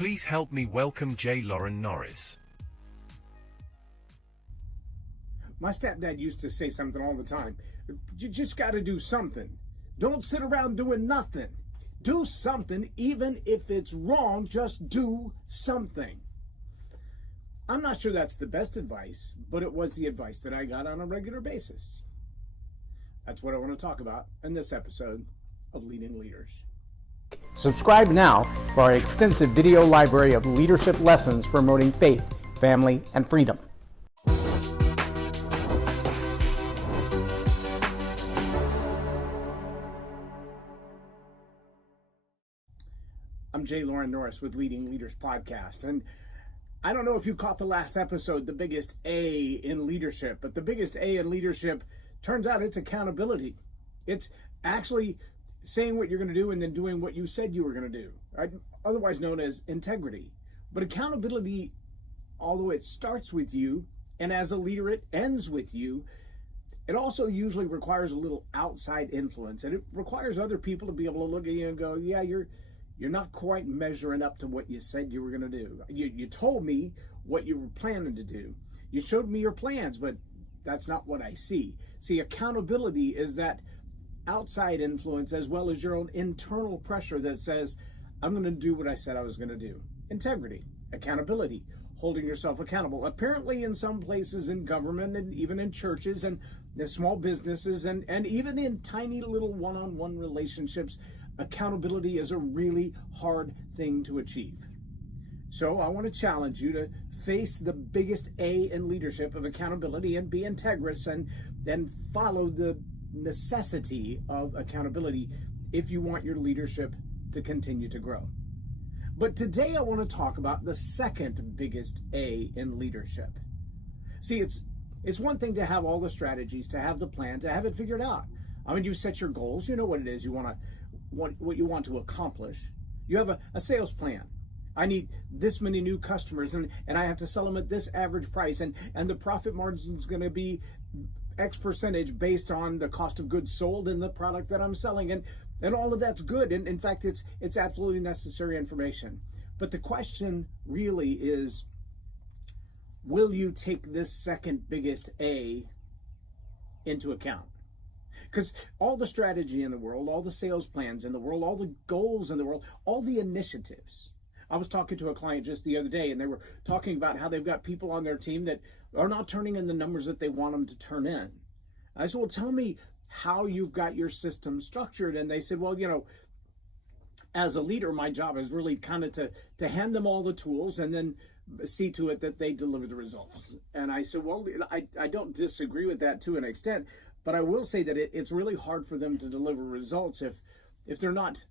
Please help me welcome J Loren Norris. My stepdad used to say something all the time. You just got to do something. Don't sit around doing nothing. Do something, even if it's wrong, just do something. I'm not sure that's the best advice, but it was the advice that I got on a regular basis. That's what I want to talk about in this episode of Leading Leaders. Subscribe now for our extensive video library of leadership lessons promoting faith, family, and freedom. I'm J Loren Norris with Leading Leaders Podcast, and I don't know if you caught the last episode, the biggest A in leadership, but the biggest A in leadership, turns out it's accountability. It's actually saying what you're going to do and then doing what you said you were going to do, right? Otherwise known as integrity. But accountability, although it starts with you, and as a leader it ends with you, it also usually requires a little outside influence, and it requires other people to be able to look at you and go, yeah, you're not quite measuring up to what you said you were going to do. You told me what you were planning to do. You showed me your plans, but that's not what I see. See, accountability is that outside influence as well as your own internal pressure that says, I'm going to do what I said I was going to do. Integrity, accountability, holding yourself accountable. Apparently in some places in government and even in churches and small businesses and even in tiny little one-on-one relationships, accountability is a really hard thing to achieve. So I want to challenge you to face the biggest A in leadership of accountability and be integrous and then follow the necessity of accountability if you want your leadership to continue to grow. But today I want to talk about the second biggest A in leadership. See, it's one thing to have all the strategies, to have the plan, to have it figured out. I mean, you set your goals, you know what it is you want to what you want to accomplish. You have a sales plan. I need this many new customers and I have to sell them at this average price and the profit margin is going to be X percentage based on the cost of goods sold and the product that I'm selling, and all of that's good, and in fact it's absolutely necessary information. But the question really is, will you take this second biggest A into account? Because all the strategy in the world, all the sales plans in the world, all the goals in the world, all the initiatives. I was talking to a client just the other day, and they were talking about how they've got people on their team that are not turning in the numbers that they want them to turn in. And I said, well, tell me how you've got your system structured. And they said, well, as a leader, my job is really kind of to hand them all the tools and then see to it that they deliver the results. And I said, well, I don't disagree with that to an extent, but I will say that it's really hard for them to deliver results if they're not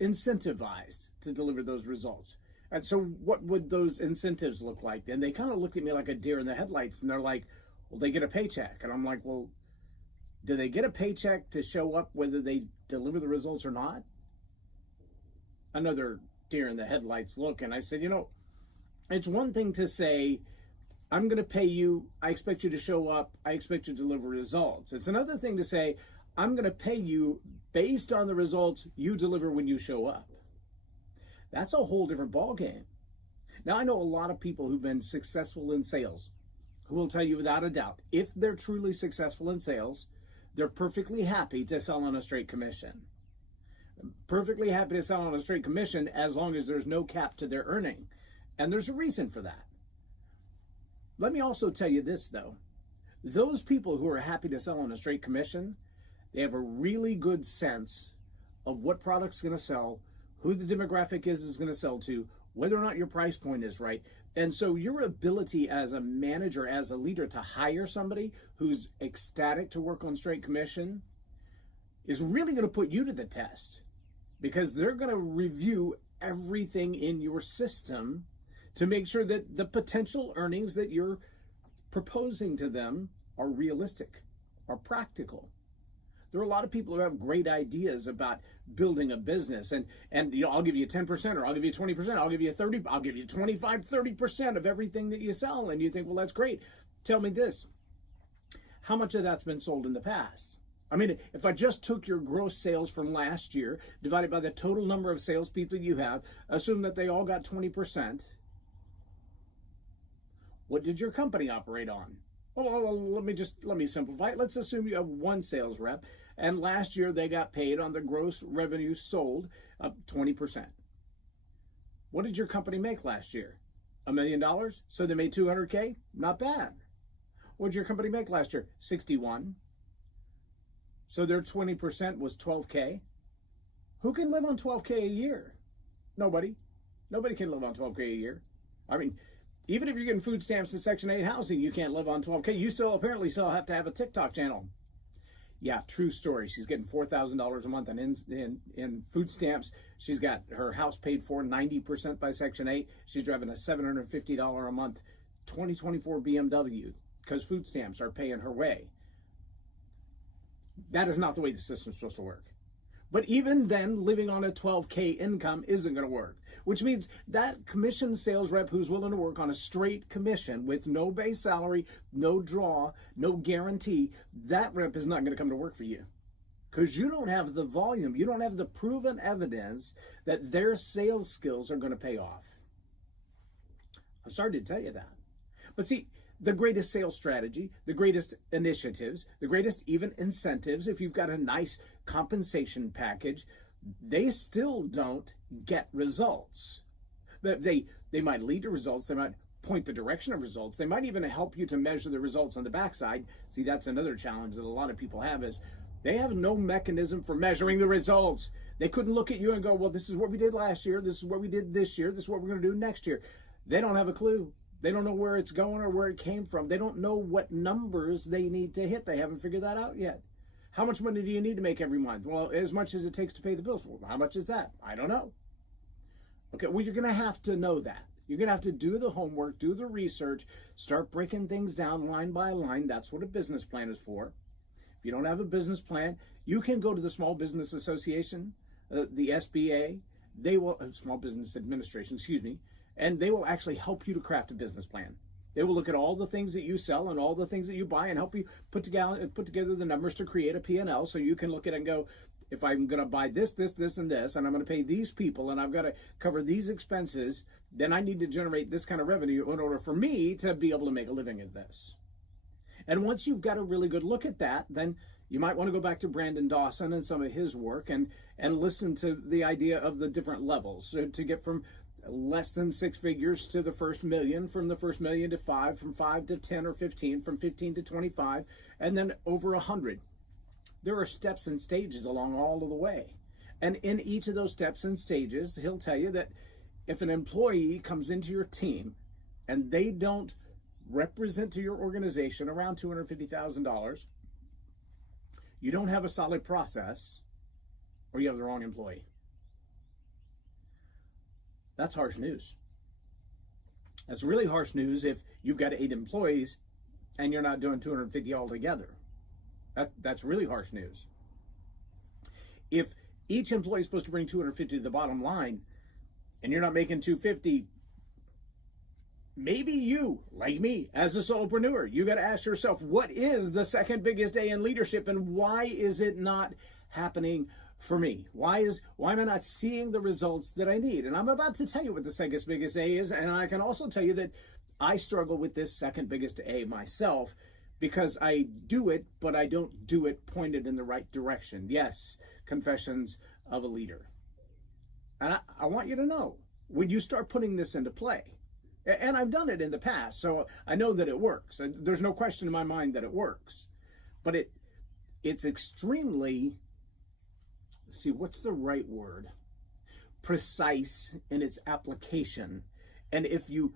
incentivized to deliver those results. And so what would those incentives look like? And they kind of looked at me like a deer in the headlights, and they're like, well, they get a paycheck. And I'm like, well, do they get a paycheck to show up whether they deliver the results or not? Another deer in the headlights look. And I said, it's one thing to say, I'm going to pay you, I expect you to show up, I expect you to deliver results. It's another thing to say, I'm going to pay you based on the results you deliver when you show up. That's a whole different ballgame. Now, I know a lot of people who've been successful in sales who will tell you without a doubt, if they're truly successful in sales, they're perfectly happy to sell on a straight commission. Perfectly happy to sell on a straight commission as long as there's no cap to their earning. And there's a reason for that. Let me also tell you this, though. Those people who are happy to sell on a straight commission, they have a really good sense of what product's going to sell, who the demographic is going to sell to, whether or not your price point is right. And so your ability as a manager, as a leader, to hire somebody who's ecstatic to work on straight commission is really going to put you to the test, because they're going to review everything in your system to make sure that the potential earnings that you're proposing to them are realistic, are practical. There are a lot of people who have great ideas about building a business, and I'll give you 10%, or I'll give you 20%, I'll give you 30%, I'll give you 25, 30% of everything that you sell. And you think, well, that's great. Tell me this. How much of that's been sold in the past? I mean, if I just took your gross sales from last year, divided by the total number of salespeople you have, assume that they all got 20%, what did your company operate on? Well, let me simplify it. Let's assume you have one sales rep, and last year they got paid on the gross revenue sold up 20%. What did your company make last year? $1 million? So they made $200K? Not bad. What did your company make last year? 61. So their 20% was 12K. Who can live on 12K a year? Nobody. Nobody can live on 12K a year. I mean, even if you're getting food stamps and Section 8 housing, you can't live on 12K. You apparently still have to have a TikTok channel. Yeah, true story. She's getting $4,000 a month in food stamps. She's got her house paid for 90% by Section 8. She's driving a $750 a month 2024 BMW because food stamps are paying her way. That is not the way the system's supposed to work. But even then, living on a 12K income isn't going to work, which means that commission sales rep who's willing to work on a straight commission with no base salary, no draw, no guarantee, that rep is not going to come to work for you because you don't have the volume. You don't have the proven evidence that their sales skills are going to pay off. I'm sorry to tell you that. But see, the greatest sales strategy, the greatest initiatives, the greatest even incentives, if you've got a nice compensation package, they still don't get results. They might lead to results. They might point the direction of results. They might even help you to measure the results on the backside. See, that's another challenge that a lot of people have is they have no mechanism for measuring the results. They couldn't look at you and go, well, this is what we did last year. This is what we did this year. This is what we're going to do next year. They don't have a clue. They don't know where it's going or where it came from. They don't know what numbers they need to hit. They haven't figured that out yet. How much money do you need to make every month? Well, as much as it takes to pay the bills. Well, how much is that? I don't know. Okay, well, you're going to have to know that. You're going to have to do the homework, do the research, start breaking things down line by line. That's what a business plan is for. If you don't have a business plan, you can go to the Small Business Association, the SBA, Small Business Administration, and they will actually help you to craft a business plan. They will look at all the things that you sell and all the things that you buy and help you put together the numbers to create a P&L so you can look at it and go, if I'm going to buy this, and this, and I'm going to pay these people, and I've got to cover these expenses, then I need to generate this kind of revenue in order for me to be able to make a living at this. And once you've got a really good look at that, then you might want to go back to Brandon Dawson and some of his work and listen to the idea of the different levels. So to get from less than six figures to the first million, from the first million to 5, from 5 to 10 or 15, from 15 to 25, and then over 100. There are steps and stages along all of the way. And in each of those steps and stages, he'll tell you that if an employee comes into your team and they don't represent to your organization around $250,000, you don't have a solid process, or you have the wrong employee. That's harsh news. That's really harsh news if you've got 8 employees and you're not doing 250 altogether. That's really harsh news. If each employee is supposed to bring 250 to the bottom line and you're not making 250, maybe you, like me, as a solopreneur, you got to ask yourself, what is the second biggest A in leadership and why is it not happening for me? Why am I not seeing the results that I need? And I'm about to tell you what the second biggest A is, and I can also tell you that I struggle with this second biggest A myself because I do it, but I don't do it pointed in the right direction. Yes, confessions of a leader. And I want you to know, when you start putting this into play, and I've done it in the past, so I know that it works. There's no question in my mind that it works. But it's extremely, what's the right word? Precise in its application. And if you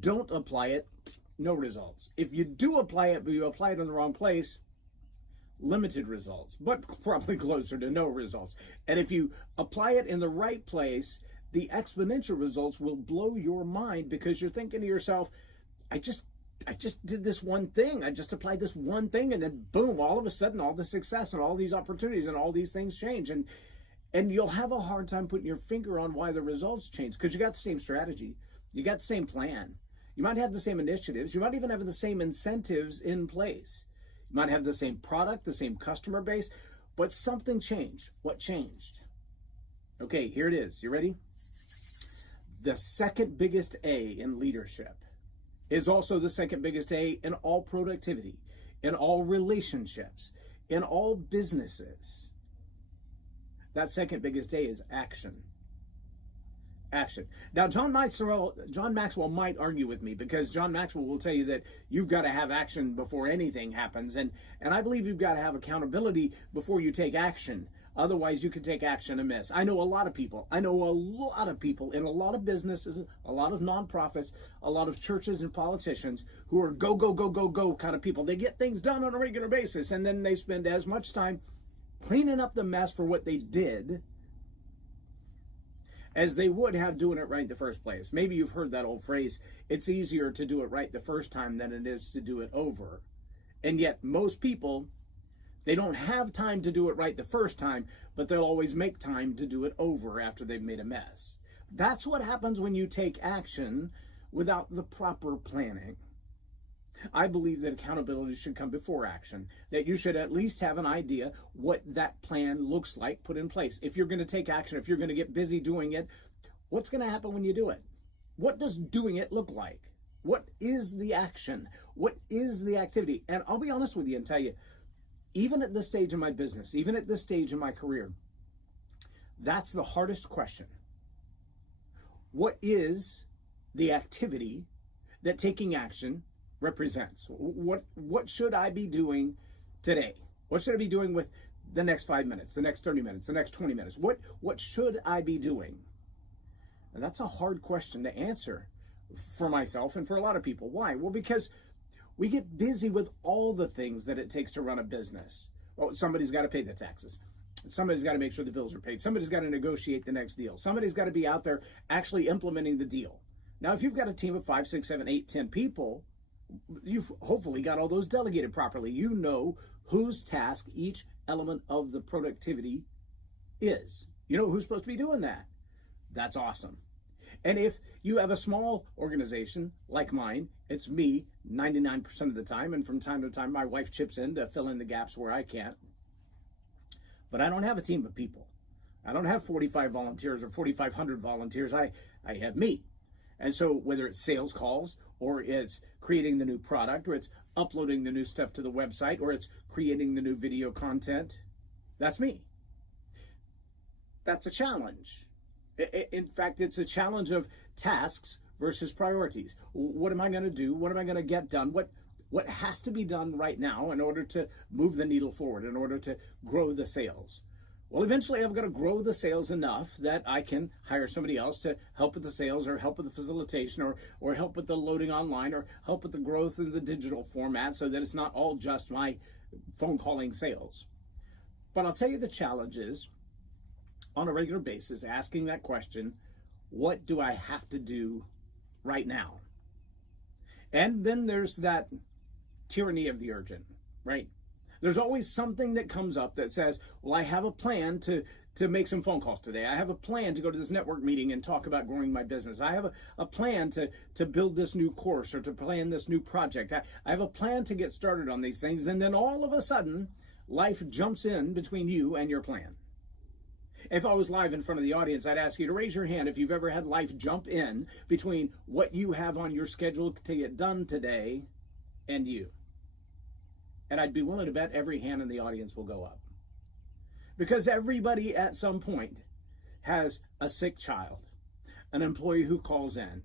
don't apply it, no results. If you do apply it, but you apply it in the wrong place, limited results, but probably closer to no results. And if you apply it in the right place, the exponential results will blow your mind because you're thinking to yourself, I just did this one thing. I just applied this one thing, and then boom, all of a sudden, all the success and all these opportunities and all these things change. And you'll have a hard time putting your finger on why the results change because you got the same strategy. You got the same plan. You might have the same initiatives. You might even have the same incentives in place. You might have the same product, the same customer base, but something changed. What changed? Okay, here it is. You ready? The second biggest A in leadership is also the second biggest A in all productivity, in all relationships, in all businesses. That second biggest A is action. Action. Now, John Maxwell might argue with me, because John Maxwell will tell you that you've got to have action before anything happens. And I believe you've got to have accountability before you take action. Otherwise, you can take action amiss. I know a lot of people in a lot of businesses, a lot of nonprofits, a lot of churches and politicians who are go, go, go, go, go kind of people. They get things done on a regular basis, and then they spend as much time cleaning up the mess for what they did as they would have doing it right in the first place. Maybe you've heard that old phrase, it's easier to do it right the first time than it is to do it over. And yet most people, they don't have time to do it right the first time, but they'll always make time to do it over after they've made a mess. That's what happens when you take action without the proper planning. I believe that accountability should come before action, that you should at least have an idea what that plan looks like put in place. If you're going to take action, if you're going to get busy doing it, what's going to happen when you do it? What does doing it look like? What is the action? What is the activity? And I'll be honest with you and tell you, even at this stage in my business, even at this stage in my career, that's the hardest question. What is the activity that taking action represents? What should I be doing today? What should I be doing with the next 5 minutes, the next 30 minutes, the next 20 minutes? What should I be doing? And that's a hard question to answer for myself and for a lot of people. Why? Well, because we get busy with all the things that it takes to run a business. Well, somebody's got to pay the taxes. Somebody's got to make sure the bills are paid. Somebody's got to negotiate the next deal. Somebody's got to be out there actually implementing the deal. Now, if you've got a team of 5, 6, 7, 8, 10 people, you've hopefully got all those delegated properly. You know whose task each element of the productivity is. You know who's supposed to be doing that. That's awesome. And if you have a small organization like mine, it's me 99% of the time, and from time to time my wife chips in to fill in the gaps where I can't. But I don't have a team of people. I don't have 45 volunteers or 4,500 volunteers. I have me. And so whether it's sales calls, or it's creating the new product, or it's uploading the new stuff to the website, or it's creating the new video content, that's me. That's a challenge. In fact, it's a challenge of tasks versus priorities. What am I going to do? What am I going to get done? What has to be done right now in order to move the needle forward, in order to grow the sales? Well, eventually I've got to grow the sales enough that I can hire somebody else to help with the sales, or help with the facilitation, or help with the loading online, or help with the growth in the digital format, so that it's not all just my phone calling sales. But I'll tell you the challenge is, on a regular basis, asking that question, what do I have to do right now? And then there's that tyranny of the urgent, right? There's always something that comes up that says, well, I have a plan to make some phone calls today. I have a plan to go to this network meeting and talk about growing my business. I have a plan to build this new course, or to plan this new project. I have a plan to get started on these things. And then all of a sudden, life jumps in between you and your plan. If I was live in front of the audience, I'd ask you to raise your hand if you've ever had life jump in between what you have on your schedule to get done today and you. And I'd be willing to bet every hand in the audience will go up. Because everybody at some point has a sick child, an employee who calls in,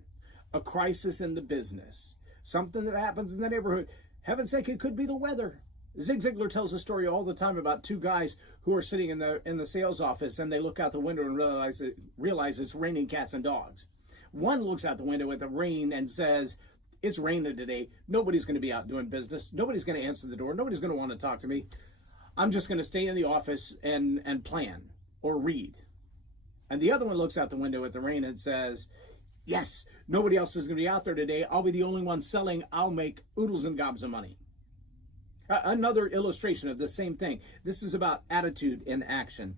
a crisis in the business, something that happens in the neighborhood. Heaven's sake, it could be the weather. Zig Ziglar tells a story all the time about two guys who are sitting in the sales office, and they look out the window and realize it's raining cats and dogs. One looks out the window at the rain and says, it's raining today. Nobody's going to be out doing business. Nobody's going to answer the door. Nobody's going to want to talk to me. I'm just going to stay in the office and plan or read. And the other one looks out the window at the rain and says, yes, nobody else is going to be out there today. I'll be the only one selling. I'll make oodles and gobs of money. Another illustration of the same thing. This is about attitude in action.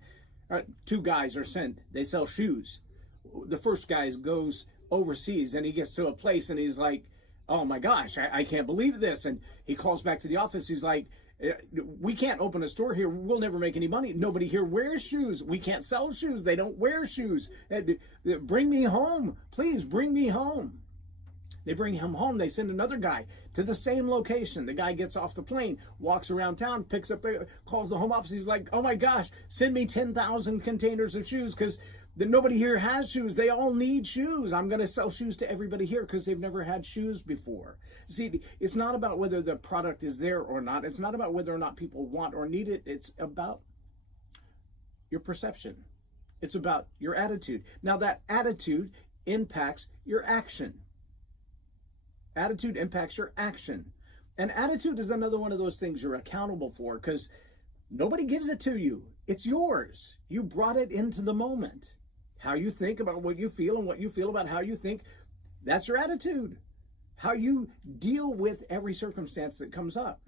Two guys are sent. They sell shoes. The first guy goes overseas, and he gets to a place, and he's like, oh my gosh, I can't believe this. And he calls back to the office. He's like, We can't open a store here. We'll never make any money. Nobody here wears shoes. We can't sell shoes. They don't wear shoes. Bring me home. Please bring me home. They bring him home. They send another guy to the same location. The guy gets off the plane, walks around town, picks up, calls the home office. He's like, oh my gosh, send me 10,000 containers of shoes because nobody here has shoes. They all need shoes. I'm going to sell shoes to everybody here because they've never had shoes before. See, it's not about whether the product is there or not. It's not about whether or not people want or need it. It's about your perception. It's about your attitude. Now, that attitude impacts your action. Attitude impacts your action. And attitude is another one of those things you're accountable for because nobody gives it to you. It's yours. You brought it into the moment. How you think about what you feel and what you feel about how you think, that's your attitude. How you deal with every circumstance that comes up.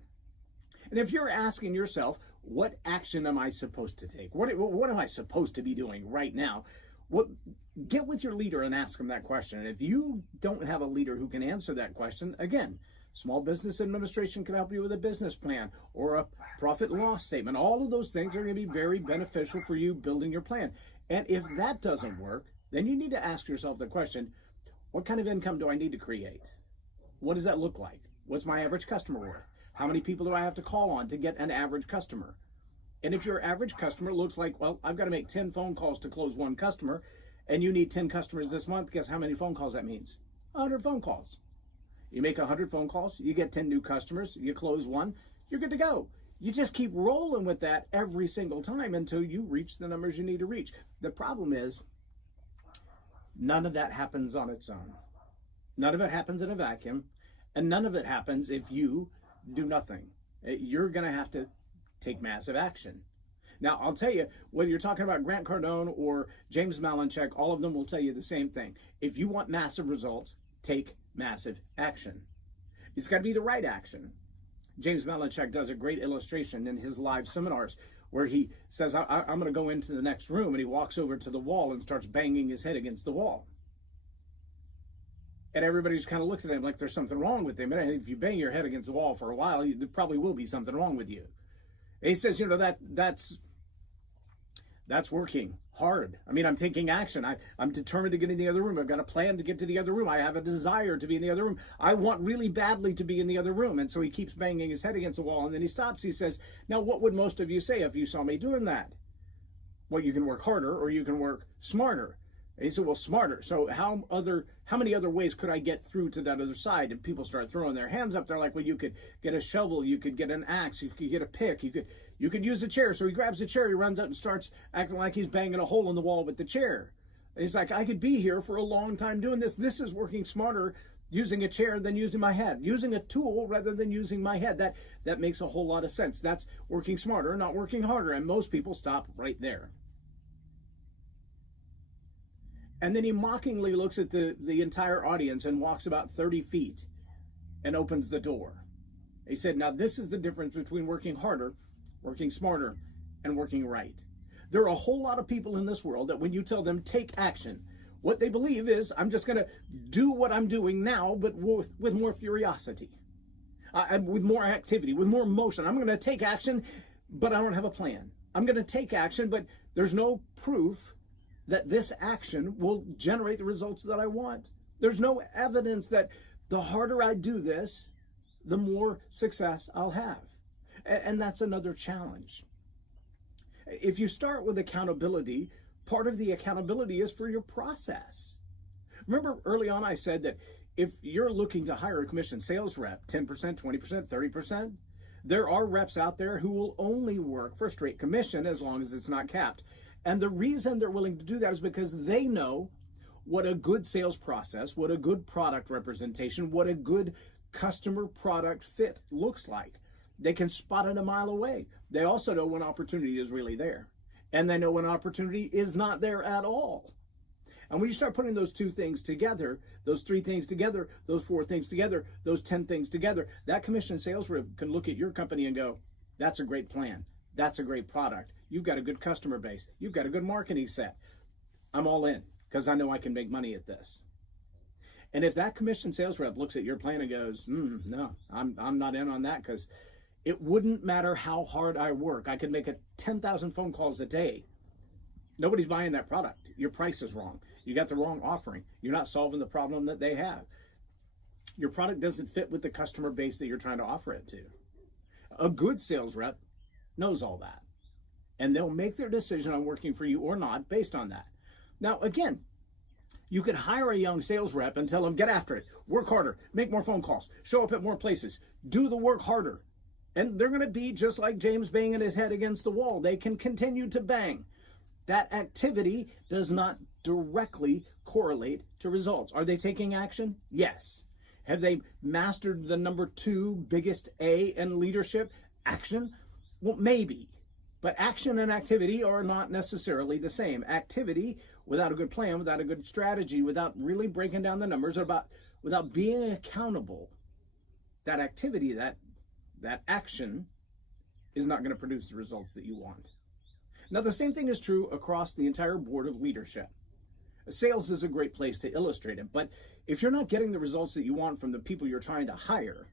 And if you're asking yourself, what action am I supposed to take? What am I supposed to be doing right now? Get with your leader and ask them that question. And if you don't have a leader who can answer that question, again, Small Business Administration can help you with a business plan or a profit and loss statement. All of those things are going to be very beneficial for you building your plan. And if that doesn't work, then you need to ask yourself the question, what kind of income do I need to create? What does that look like? What's my average customer worth? How many people do I have to call on to get an average customer? And if your average customer looks like, well, I've got to make 10 phone calls to close one customer, and you need 10 customers this month, guess how many phone calls that means? 100 phone calls. You make 100 phone calls, you get 10 new customers, you close one, you're good to go. You just keep rolling with that every single time until you reach the numbers you need to reach. The problem is, none of that happens on its own. None of it happens in a vacuum, and none of it happens if you do nothing. You're going to have to take massive action. Now, I'll tell you, whether you're talking about Grant Cardone or James Malinchak, all of them will tell you the same thing. If you want massive results, take massive action. It's got to be the right action. James Malinchak does a great illustration in his live seminars where he says, I'm going to go into the next room, and he walks over to the wall and starts banging his head against the wall. And everybody just kind of looks at him like there's something wrong with him. And if you bang your head against the wall for a while, there probably will be something wrong with you. And he says, that's working hard. I mean, I'm taking action. I'm determined to get in the other room. I've got a plan to get to the other room. I have a desire to be in the other room. I want really badly to be in the other room. And so he keeps banging his head against the wall, and then he stops. He says, now, what would most of you say if you saw me doing that? Well, you can work harder or you can work smarter. And he said, well, smarter. So how many other ways could I get through to that other side? And people start throwing their hands up. They're like, well, you could get a shovel, you could get an axe, you could get a pick, you could use a chair. So he grabs a chair, he runs up and starts acting like he's banging a hole in the wall with the chair. And he's like, I could be here for a long time doing this. This is working smarter using a chair than using my head, using a tool rather than using my head. That makes a whole lot of sense. That's working smarter, not working harder. And most people stop right there. And then he mockingly looks at the entire audience and walks about 30 feet and opens the door. He said, now this is the difference between working harder, working smarter, and working right. There are a whole lot of people in this world that when you tell them take action, what they believe is, I'm just going to do what I'm doing now, but with more furiosity, with more activity, with more motion. I'm going to take action, but I don't have a plan. I'm going to take action, but there's no proof that this action will generate the results that I want. There's no evidence that the harder I do this, the more success I'll have. And that's another challenge. If you start with accountability, part of the accountability is for your process. Remember early on I said that if you're looking to hire a commission sales rep, 10%, 20%, 30%, there are reps out there who will only work for straight commission as long as it's not capped. And the reason they're willing to do that is because they know what a good sales process, what a good product representation, what a good customer product fit looks like. They can spot it a mile away. They also know when opportunity is really there. And they know when opportunity is not there at all. And when you start putting those two things together, those three things together, those four things together, those 10 things together, that commission sales rep can look at your company and go, that's a great plan. That's a great product. You've got a good customer base. You've got a good marketing set. I'm all in because I know I can make money at this. And if that commission sales rep looks at your plan and goes, no, I'm not in on that because It wouldn't matter how hard I work. I could make 10,000 phone calls a day. Nobody's buying that product. Your price is wrong. You got the wrong offering. You're not solving the problem that they have. Your product doesn't fit with the customer base that you're trying to offer it to. A good sales rep knows all that. And they'll make their decision on working for you or not based on that. Now, again, you could hire a young sales rep and tell them, get after it, work harder, make more phone calls, show up at more places, do the work harder. And they're going to be just like James banging his head against the wall. They can continue to bang. That activity does not directly correlate to results. Are they taking action? Yes. Have they mastered the number 2 biggest A in leadership? Action? Well, maybe. But action and activity are not necessarily the same. Activity, without a good plan, without a good strategy, without really breaking down the numbers, without being accountable, that activity, that action is not going to produce the results that you want. Now, the same thing is true across the entire board of leadership. Sales is a great place to illustrate it, but if you're not getting the results that you want from the people you're trying to hire,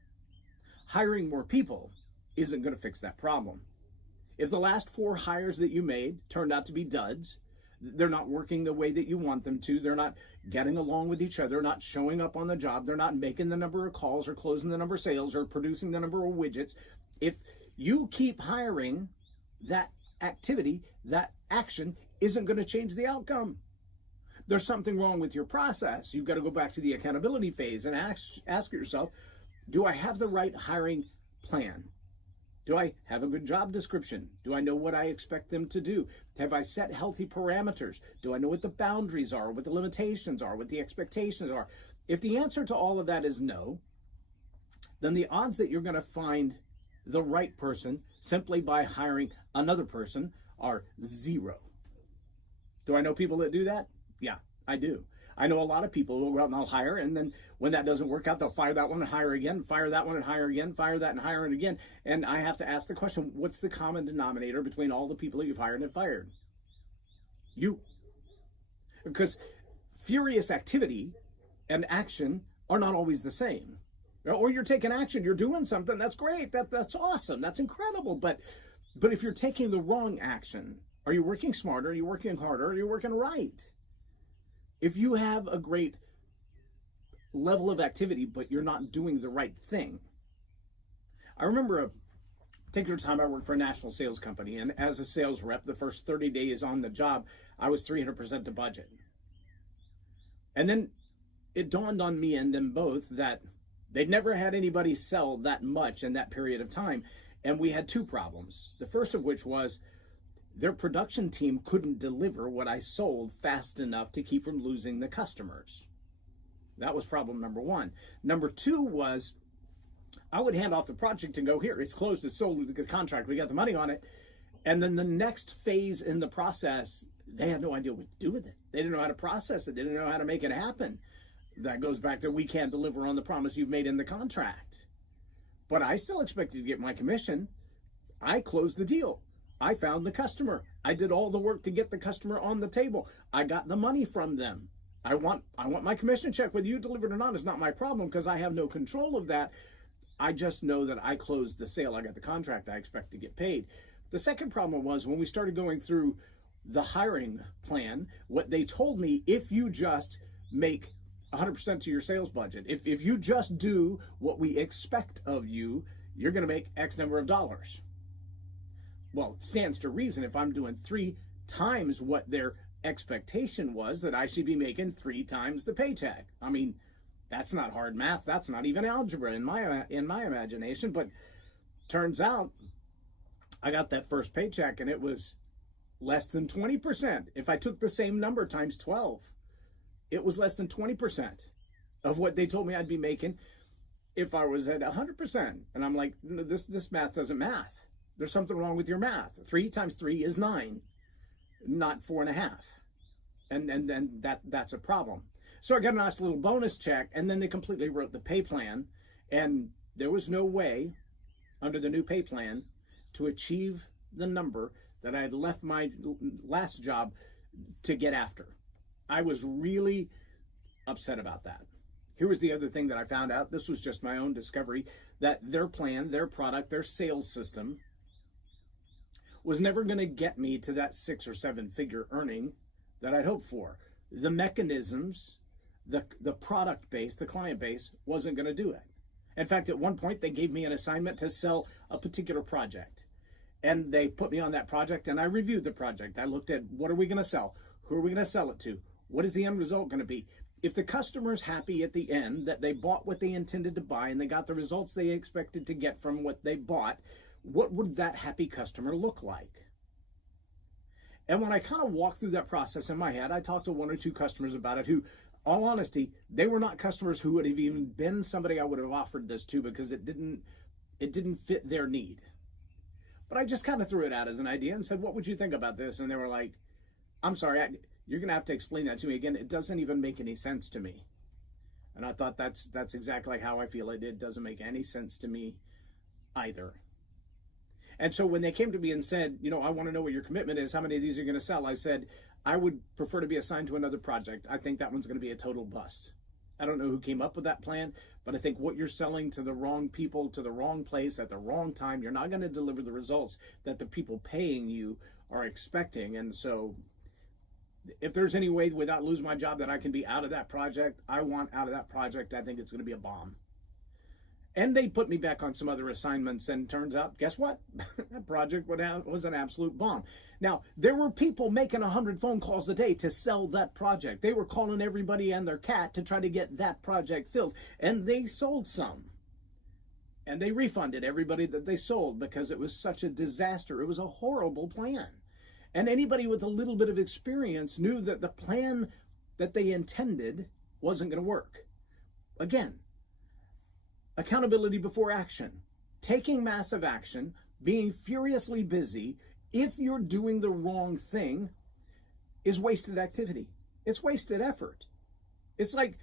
hiring more people isn't going to fix that problem. If the last 4 hires that you made turned out to be duds, they're not working the way that you want them to, they're not getting along with each other, not showing up on the job, they're not making the number of calls or closing the number of sales or producing the number of widgets. If you keep hiring, that activity, that action isn't going to change the outcome. There's something wrong with your process. You've got to go back to the accountability phase and ask yourself, do I have the right hiring plan? Do I have a good job description? Do I know what I expect them to do? Have I set healthy parameters? Do I know what the boundaries are, what the limitations are, what the expectations are? If the answer to all of that is no, then the odds that you're going to find the right person simply by hiring another person are 0. Do I know people that do that? Yeah, I do. I know a lot of people who will go out and they'll hire, and then when that doesn't work out, they'll fire that one and hire again, fire that one and hire again, fire that and hire it again. And I have to ask the question, what's the common denominator between all the people that you've hired and fired? You. Because furious activity and action are not always the same. Or you're taking action, you're doing something, that's great, that's awesome, that's incredible. But if you're taking the wrong action, are you working smarter, are you working harder, are you working right? If you have a great level of activity, but you're not doing the right thing. I remember a particular time I worked for a national sales company, and as a sales rep, the first 30 days on the job, I was 300% to budget. And then it dawned on me and them both that they'd never had anybody sell that much in that period of time. And we had 2 problems. The first of which was their production team couldn't deliver what I sold fast enough to keep from losing the customers. That was problem number 1. Number 2 was I would hand off the project and go, here, it's closed, it's sold, we got the contract, we got the money on it. And then the next phase in the process, they had no idea what to do with it. They didn't know how to process it. They didn't know how to make it happen. That goes back to we can't deliver on the promise you've made in the contract. But I still expected to get my commission. I closed the deal. I found the customer. I did all the work to get the customer on the table. I got the money from them. I want my commission check. Whether you delivered or not is not my problem because I have no control of that. I just know that I closed the sale. I got the contract. I expect to get paid. The second problem was when we started going through the hiring plan, what they told me, if you just make 100% to your sales budget, if you just do what we expect of you, you're going to make X number of dollars. Well, it stands to reason if I'm doing 3 times what their expectation was, that I should be making 3 times the paycheck. I mean, that's not hard math. That's not even algebra in my imagination. But turns out I got that first paycheck and it was less than 20%. If I took the same number times 12, it was less than 20% of what they told me I'd be making if I was at 100%. And I'm like, this math doesn't math. There's something wrong with your math. 3 times 3 is 9, not 4.5. And then that's a problem. So I got a nice little bonus check, and then they completely wrote the pay plan, and there was no way under the new pay plan to achieve the number that I had left my last job to get after. I was really upset about that. Here was the other thing that I found out. This was just my own discovery, that their plan, their product, their sales system was never going to get me to that 6 or 7 figure earning that I'd hoped for. The mechanisms, the product base, the client base wasn't going to do it. In fact, at one point, they gave me an assignment to sell a particular project. And they put me on that project, and I reviewed the project. I looked at, what are we going to sell? Who are we going to sell it to? What is the end result going to be? If the customer's happy at the end that they bought what they intended to buy and they got the results they expected to get from what they bought, what would that happy customer look like? And when I kind of walked through that process in my head, I talked to 1 or 2 customers about it who, all honesty, they were not customers who would have even been somebody I would have offered this to, because it didn't fit their need. But I just kind of threw it out as an idea and said, what would you think about this? And they were like, I'm sorry, you're going to have to explain that to me again. It doesn't even make any sense to me. And I thought that's exactly how I feel. It doesn't make any sense to me either. And so when they came to me and said, I want to know what your commitment is, how many of these are going to sell? I said, I would prefer to be assigned to another project. I think that one's going to be a total bust. I don't know who came up with that plan, but I think what you're selling to the wrong people, to the wrong place, at the wrong time, you're not going to deliver the results that the people paying you are expecting. And so if there's any way without losing my job that I can be out of that project, I want out of that project. I think it's going to be a bomb. And they put me back on some other assignments, and turns out, guess what? That project was an absolute bomb. Now, there were people making 100 phone calls a day to sell that project. They were calling everybody and their cat to try to get that project filled, and they sold some. And they refunded everybody that they sold because it was such a disaster. It was a horrible plan. And anybody with a little bit of experience knew that the plan that they intended wasn't going to work. Again, accountability before action. Taking massive action, being furiously busy, if you're doing the wrong thing, is wasted activity. It's wasted effort. It's like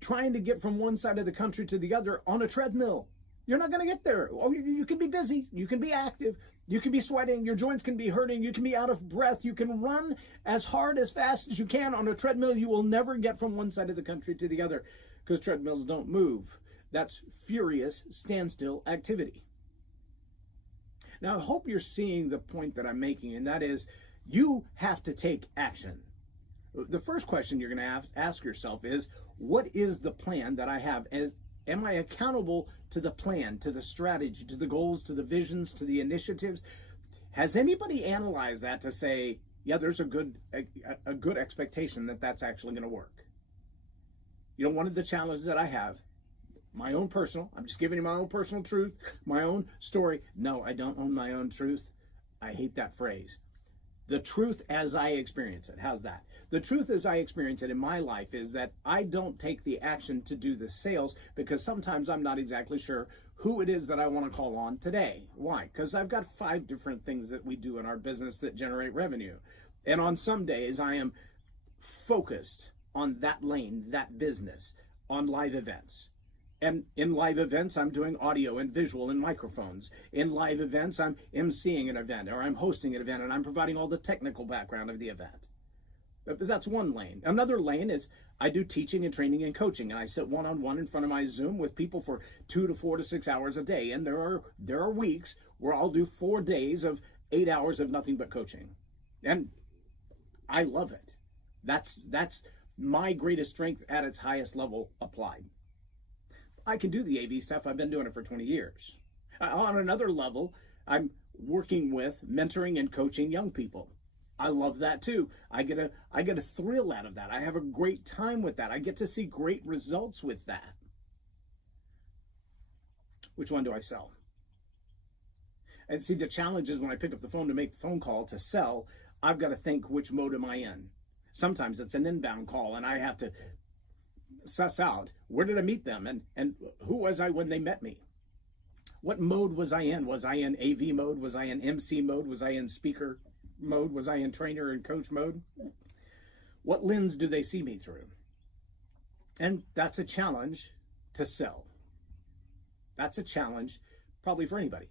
trying to get from one side of the country to the other on a treadmill. You're not going to get there. Oh, you can be busy. You can be active. You can be sweating. Your joints can be hurting. You can be out of breath. You can run as hard, as fast as you can on a treadmill. You will never get from one side of the country to the other because treadmills don't move. That's furious, standstill activity. Now, I hope you're seeing the point that I'm making, and that is you have to take action. The first question you're going to ask yourself is, what is the plan that I have? Am I accountable to the plan, to the strategy, to the goals, to the visions, to the initiatives? Has anybody analyzed that to say, yeah, there's a good expectation that that's actually going to work? One of the challenges that I have, my own personal, I'm just giving you my own personal truth, my own story. No, I don't own my own truth. I hate that phrase. The truth as I experience it. How's that? The truth as I experience it in my life is that I don't take the action to do the sales because sometimes I'm not exactly sure who it is that I want to call on today. Why? Because I've got 5 different things that we do in our business that generate revenue. And on some days I am focused on that lane, that business, on live events. And in live events, I'm doing audio and visual and microphones. In live events, I'm emceeing an event or I'm hosting an event and I'm providing all the technical background of the event. But that's one lane. Another lane is I do teaching and training and coaching, and I sit one-on-one in front of my Zoom with people for 2 to 4 to 6 hours a day. And there are weeks where I'll do 4 days of 8 hours of nothing but coaching. And I love it. That's my greatest strength at its highest level applied. I can do the AV stuff. I've been doing it for 20 years. On another level, I'm working with mentoring and coaching young people. I love that too. I get a thrill out of that. I have a great time with that. I get to see great results with that. Which one do I sell? And see, the challenge is when I pick up the phone to make the phone call to sell, I've got to think, which mode am I in? Sometimes it's an inbound call and I have to suss out, where did I meet them and who was I when they met me? What mode was I in? Was I in AV mode? Was I in MC mode? Was I in speaker mode? Was I in trainer and coach mode? What lens do they see me through? And that's a challenge to sell. That's a challenge probably for anybody.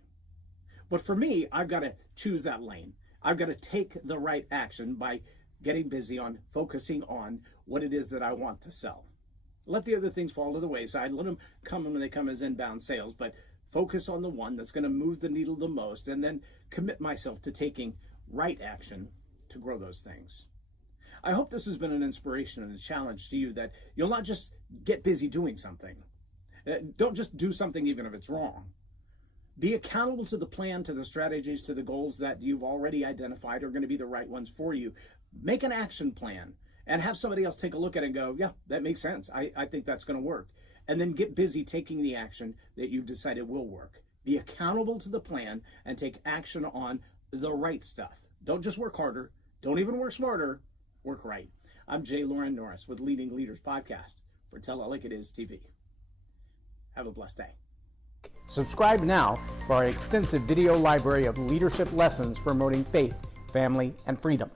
But for me, I've got to choose that lane. I've got to take the right action by getting busy on focusing on what it is that I want to sell. Let the other things fall to the wayside. Let them come when they come as inbound sales, but focus on the one that's going to move the needle the most, and then commit myself to taking right action to grow those things. I hope this has been an inspiration and a challenge to you, that you'll not just get busy doing something. Don't just do something even if it's wrong. Be accountable to the plan, to the strategies, to the goals that you've already identified are going to be the right ones for you. Make an action plan and have somebody else take a look at it and go, yeah, that makes sense. I think that's going to work. And then get busy taking the action that you've decided will work. Be accountable to the plan and take action on the right stuff. Don't just work harder. Don't even work smarter. Work right. I'm J Loren Norris with Leading Leaders Podcast for Tell It Like It Is TV. Have a blessed day. Subscribe now for our extensive video library of leadership lessons promoting faith, family, and freedom.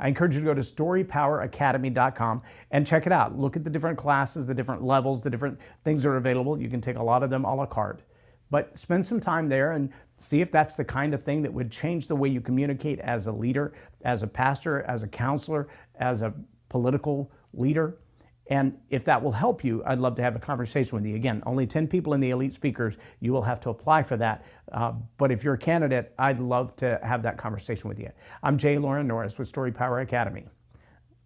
I encourage you to go to storypoweracademy.com and check it out. Look at the different classes, the different levels, the different things that are available. You can take a lot of them a la carte. But spend some time there and see if that's the kind of thing that would change the way you communicate as a leader, as a pastor, as a counselor, as a political leader. And if that will help you, I'd love to have a conversation with you. Again, only 10 people in the elite speakers. You will have to apply for that. But if you're a candidate, I'd love to have that conversation with you. I'm J Loren Norris with Story Power Academy.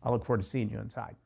I look forward to seeing you inside.